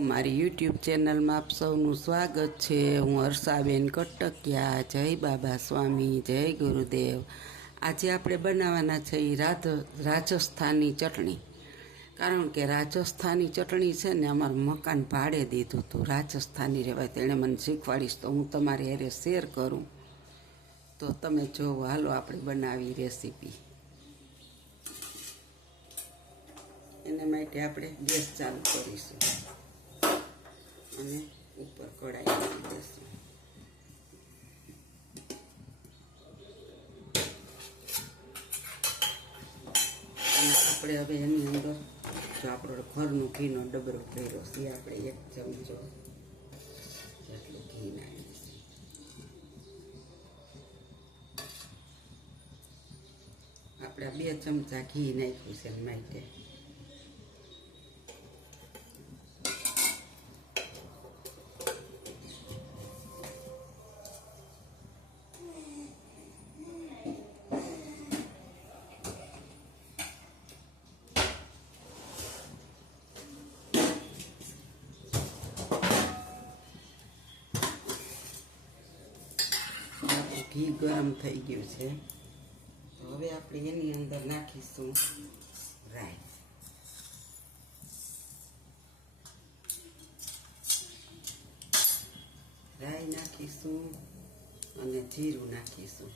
મારી યુટ્યુબ ચેનલમાં આપ સૌનું સ્વાગત છે। હું હર્ષાબેન કટકિયા। જય બાબા સ્વામી, જય ગુરુદેવ। આજે આપણે બનાવવાના છે રાજસ્થાની ચટણી। કારણ કે રાજસ્થાની ચટણી છે ને અમારું મકાન ભાડે દીધું હતું, રાજસ્થાની રહેવાય, તેણે મને શીખવાડીશ તો હું તમારી હારે શેર કરું તો તમે જોવો। હાલો આપણે બનાવી રેસીપી। એના માટે આપણે ગેસ ચાલુ કરીશું અને ઉપર કઢાઈ મૂકી દઈશું। અને આપણે હવે એની અંદર જો આપણો ઘરનો ઘીનો ડબરો કર્યો છે, આપણે 1 ચમચો જેટલું ઘી નાખીશું। આપણે 2 ચમચા ઘી નાખ્યું છે એના માટે। ઘી ગરમ થઈ ગયું છે, તો હવે આપણે એની અંદર નાખીશું રાઈ। રાઈ નાખીશું અને જીરું નાખીશું।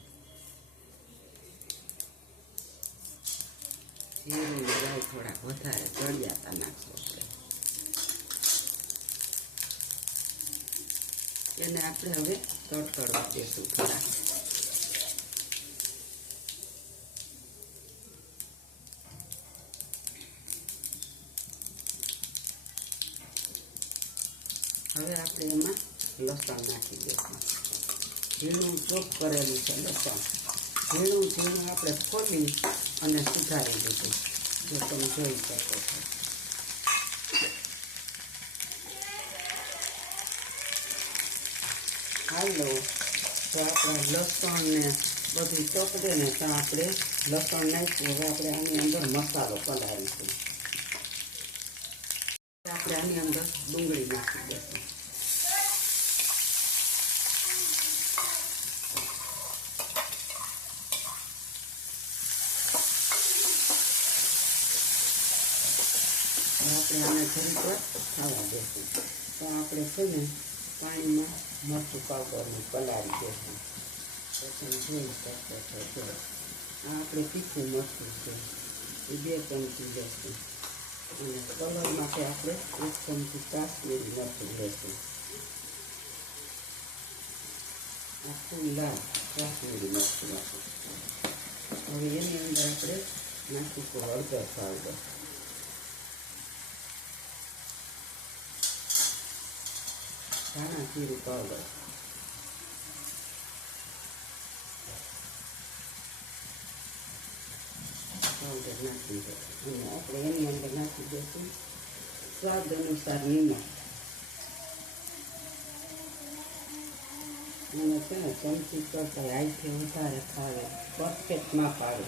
જીરું ને રાઈ થોડાક વધારે ચડિયાતા નાખશું આપણે। એને આપણે હવે તડતડવા દઈશું થોડા। હવે આપણે એમાં લસણ નાખી દઈશું। ઝીણું ચોપ કરેલું છે લસણ, ઝીણું આપણે ખોલી અને સુધારી દીધું, જો તમે જોઈ શકો છો। હાલો, તો આપણા લસણ ને બધું તપડે ને ત્યાં આપણે લસણ નાખ્યું। હવે આપણે આની અંદર મસાલો પલાળીશું। આપણે આની અંદર ડુંગળી નાખી દઈશું। આપણે આને થોડીક વાર ખાવા દઈશું। તો આપણે છે ને પાણીમાં મરચું પાવડરનું પલાળી દઈશું। તો તમે જોઈ શકો છો, જો આ આપણે તીખું મરચું છે એ 2 ચમચી લઈશું। અને કલર માટે આપણે 1 ચમચી કાશ્મીરી મરચું લઈશું। આખું લાલ કાશ્મીરી મરચું નાખું। હવે એની અંદર આપણે નાખીશું હળદર પાવડર, ધાણા જીરું પાવડર, નાખી દઈશું। અને આપણે એની અંદર નાખી દઈશું સ્વાદ અનુસાર નિમક। અને છે ને ચમચી કરતા હાઈથી વધારે ખાવે, પરફેક્ટ માપ આવે।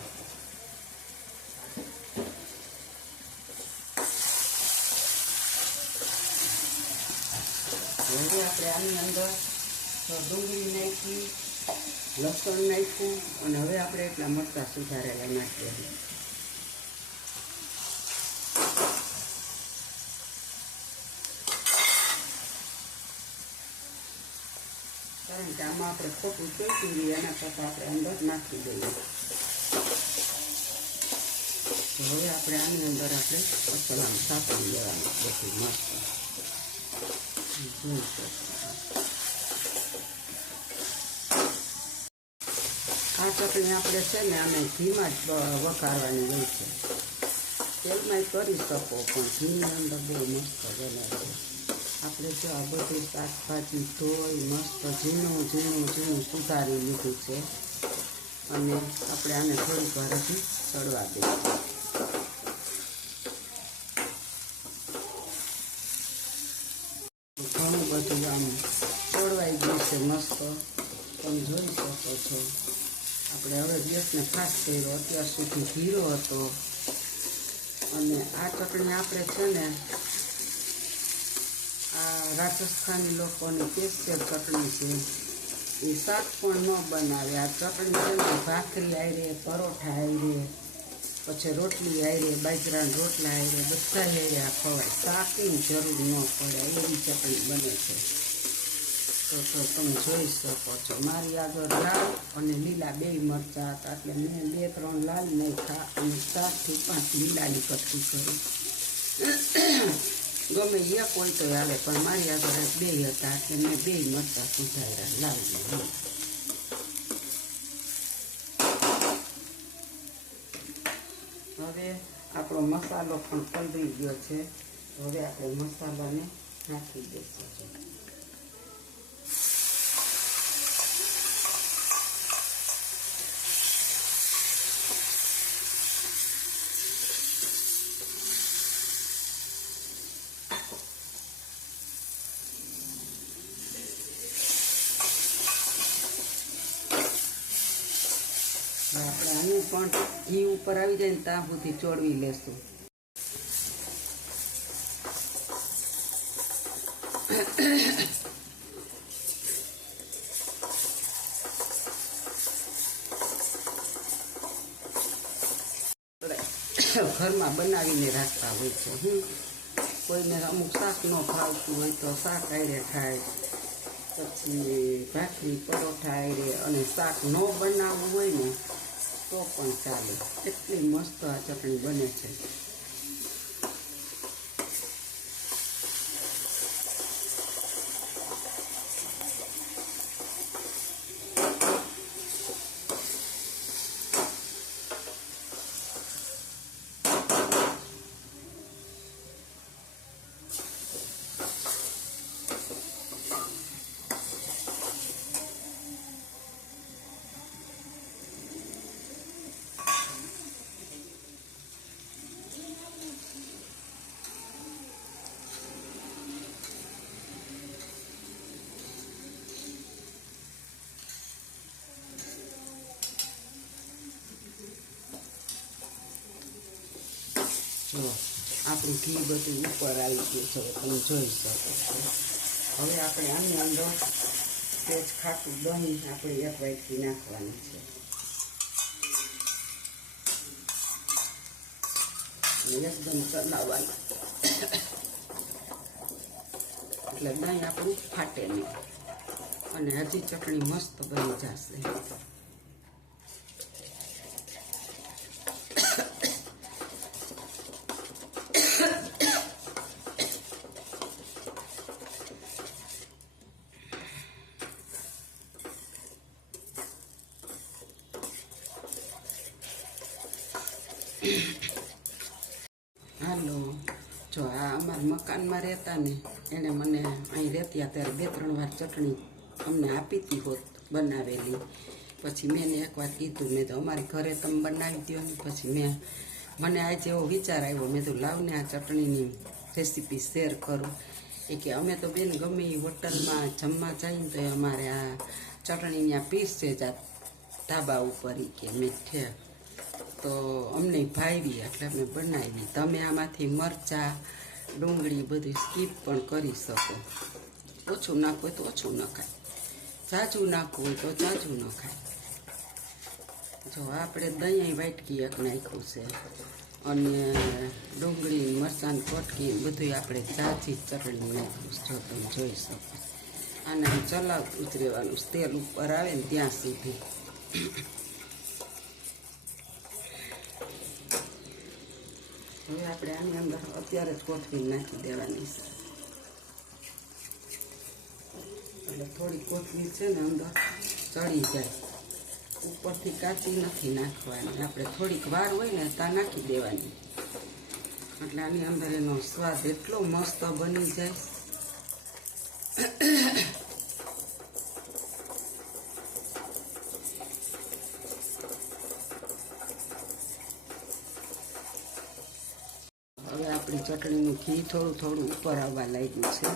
હવે આપણે આની અંદર ડુંગળી નાખી, લસણ નાખ્યું અને હવે આપણે એટલા મરચાં સુધારેલા નાખી દઈએ। કારણ કે આમાં આપણે ખોટું ચોખ્યું એના કરતાં આપણે અંદર નાખી દઈએ। તો હવે આપણે આની અંદર આપણે મસાલાનું સાતળી લેવાનું બધું મસ્ત જોઈ શકો। આ ચટણી આપણે છે ને આને ઘીમાં જ વઘારવાની હોય છે, તેલમાં કરી શકો પણ ઘીની અંદર બહુ મસ્ત બને છે। આપણે જો આ બધી શાકભાજી ધોઈ મસ્ત ઝીણું સુધારી લીધું છે અને આપણે આને થોડીક વાર હજી ચડવા દઈશું। ઘણું બધું આમ ચોળવાઈ ગયું છે મસ્ત, તમે જોઈ શકો છો। આપણે હવે ગેસને ફાસ્ટ કર્યો, અત્યાર સુધી ધીરો હતો। અને આ ચટણી આપણે છે ને રાજસ્થાની લોકોની સ્પેશિયલ ચટણી છે. એ શાક પણ ન બનાવે. આ ચટણી છે ને ભાખરી આયરે, પરોઠા આયરે, પછી રોટલી આયરે, બાજરાના રોટલા આયરે, બધા આયરે આ ખવાય. શાકની જરૂર ન પડે એવી ચટણી બને છે. તો તમે જોઈ શકો છો. મારી આગળ લાલ અને લીલા બે મરચાં હતા, એટલે મેં 2-3 લાલ નાખ્યા અને 4થી 5 લીલાની કટકી કરી. ગમે એક હોય તો આવે, પણ મારી આગળ 2 હતા એટલે મેં 2 મરચાં સુધાર્યા, લાલ ને લીલા. હવે આપણો મસાલો પણ પલળી ગયો છે. હવે આપણે મસાલાને નાખી દઈશું. આપણે આને પણ ઘી ઉપર આવી જાય ને ત્યાં સુધી ચોળવી લેશું. ઘરમાં બનાવીને રાખતા હોય છે. કોઈને અમુક શાક ન ભાવતું હોય તો શાક આયરે ખાય, પછી ભાખરી પરોઠા આયરે, અને શાક ન બનાવવું હોય ને તો પણ ચાલે. એટલી મસ્ત આ ચટણી બને છે. જો આપણું ઘી બધું ઉપર આવી ગયું છે, તમે જોઈ શકો છો. હવે આપણે આની અંદર તેજ ખાટું દહીં આપણે 1 વાટકી નાખવાનું છે. એકદમ ચલાવવાનું, એટલે દહીં આપણું ફાટે નહીં, અને હજી ચટણી મસ્ત બની જશે. હાલો, જો આ અમારા મકાનમાં રહેતા ને એને મને અહીં રહેતા ત્યારે 2-3 વાર ચટણી અમને આપી હતી હોત બનાવેલી. પછી મેં એને એકવાર કીધું, મેં તો અમારી ઘરે તમે બનાવી દો ને. પછી મને આજે એવો વિચાર આવ્યો, મેં તો લાવને આ ચટણીની રેસીપી શેર કરું. એ કે અમે તો બેન ગમે એ હોટલમાં જમવા જઈને તો અમારે આ ચટણીના પીસ છે જ ધાબા ઉપર. કે મેં ઠે તો અમને ભાવી એટલે અમે બનાવી. તમે આમાંથી મરચાં, ડુંગળી બધું સ્કીપ પણ કરી શકો. ઓછું નાખવું હોય તો ઓછું ન ખાય, ઝાઝું નાખવું હોય તો ઝાઝું ન ખાય. જો આપણે દહીં વાટકી 1 નાખ્યું છે, અને ડુંગળી, મરચાં, કોટકી બધું આપણે ઝાઝી ચટણી નાખ્યું. જો તમે જોઈ શકો. આને ચલાવતું જ રહેવાનું, તેલ ઉપર આવે ને ત્યાં સુધી. હવે આપણે આની અંદર અત્યારે જ કોથમીર નાખી દેવાની છે. એટલે થોડી કોથમીર છે ને અંદર ચડી જાય. ઉપરથી કાચી નથી નાખવાની, આપણે થોડીક વાર હોય ને ત્યાં નાખી દેવાની. એટલે આની અંદર એનો સ્વાદ એટલો મસ્ત બની જાય. હવે આપણી ચટણીનું ઘી થોડું ઉપર આવવા લાગ્યું છે,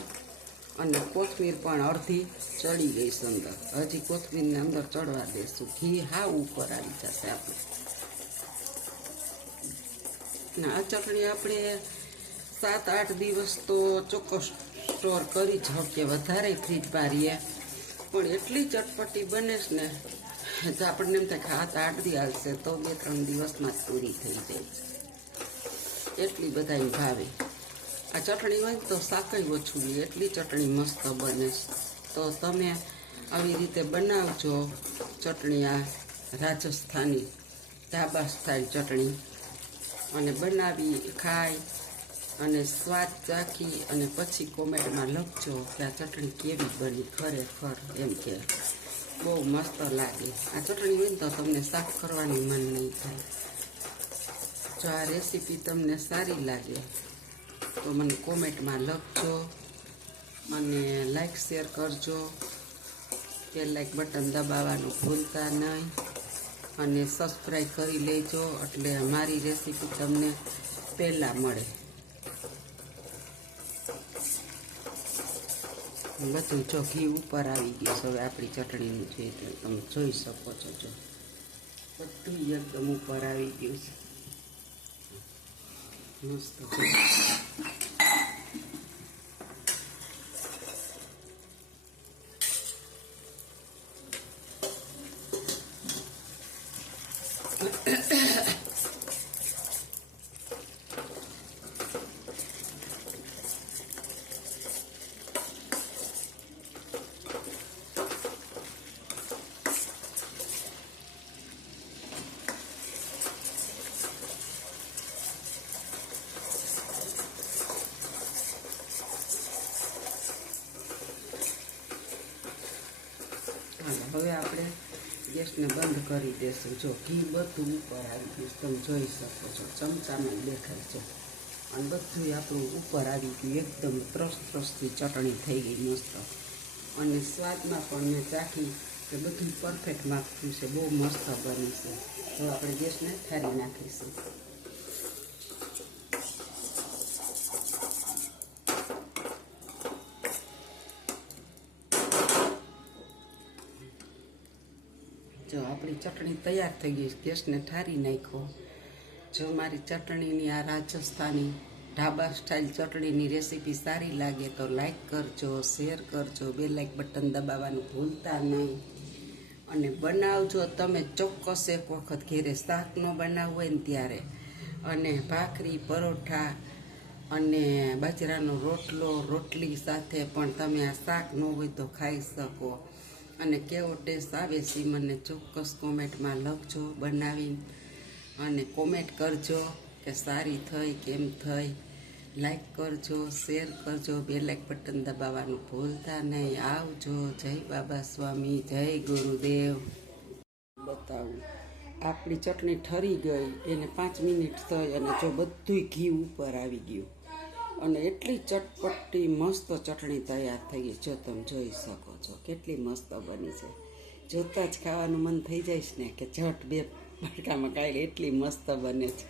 અને કોથમીર પણ અડધી ચડી ગઈ છે અંદર. હજી કોથમીરને અંદર ચડવા દેશું. ઘી હાવ ઉપર આવી જશે આપણે. આ ચટણી આપણે 7-8 દિવસ તો ચોક્કસ સ્ટોર કરી જ કે વધારે ફ્રીજમાં રહીએ, પણ એટલી ચટપટી બને છે ને તો આપણને એમ થાય કે 7-8 દી હાલશે તો 2-3 દિવસમાં જ પૂરી થઈ જાય, એટલી બધાય ભાવે. આ ચટણી હોય તો શાકય ઓછું લે, એટલી ચટણી મસ્ત બને. તો તમે આવી રીતે બનાવજો ચટણી, આ રાજસ્થાની ઢાબા સ્ટાઇલ ચટણી, અને બનાવી ખાઈ અને સ્વાદ ચાખી અને પછી કોમેન્ટમાં લખજો કે આ ચટણી કેવી બની ખરેખર, એમ કે બહુ મસ્ત લાગે. આ ચટણી હોય ને તો તમને શાક કરવાનું મન નહીં થાય. જો આ રેસીપી તમને સારી લાગે તો મને કોમેન્ટમાં લખજો, અને લાઈક શેર કરજો, કે લાઈક બટન દબાવવાનું ભૂલતા નહીં, અને સબસ્ક્રાઈબ કરી લેજો એટલે મારી રેસીપી તમને પહેલાં મળે. બધું જો ઘી ઉપર આવી ગયું છે હવે આપણી ચટણીનું છે, એટલે તમે જોઈ શકો છો. જો બધું એકદમ ઉપર આવી ગયું છે, મસ્ત છે. હવે આપણે ગેસને બંધ કરી દેશું. જો ઘી બધું ઉપર આવી ગયું, તમે જોઈ શકો છો, ચમચામાં દેખાય છે, અને બધું આપણું ઉપર આવી ગયું, એકદમ ત્રસથી ચટણી થઈ ગઈ મસ્ત. અને સ્વાદમાં પણ મેં ચાખી કે બધું પરફેક્ટ માપતું છે, બહુ મસ્ત બની છે. તો આપણે ગેસને ઠારી નાખીશું. જો આપણી ચટણી તૈયાર થઈ ગઈ, ગેસને ઠારી નાખ્યો. જો મારી ચટણીની આ રાજસ્થાની ઢાબા સ્ટાઇલ ચટણીની રેસીપી સારી લાગે તો લાઈક કરજો, શેર કરજો, બે લાઈક બટન દબાવવાનું ભૂલતા નહીં, અને બનાવજો તમે ચોક્કસ એક વખત ઘેરે. શાક ન બનાવવું હોય ને ત્યારે, અને ભાખરી, પરોઠા અને બાજરાનો રોટલો, રોટલી સાથે પણ તમે આ શાક ન હોય તો ખાઈ શકો. અને કેવો ટેસ્ટ આવે છે મને ચોક્કસ કોમેન્ટમાં લખજો બનાવીને, અને કોમેન્ટ કરજો કે સારી થઈ કેમ થઈ. લાઈક કરજો, શેર કરજો, બે લાઈક બટન દબાવવાનું ભૂલતા નહીં. આવજો. જય બાબા સ્વામી, જય ગુરુદેવ. બતાવું આપણી ચટણી ઠરી ગઈ, એને 5 મિનિટ થઈ, અને જો બધું ઘી ઉપર આવી ગયું, અને એટલી ચટપટી મસ્ત ચટણી તૈયાર થઈ ગઈ. જો તમે જોઈ શકો છો કેટલી મસ્ત બની છે. જોતાં જ ખાવાનું મન થઈ જાય છે ને, કે ઝટ બે બટકામાં ખાઈ લે, એટલી મસ્ત બને છે.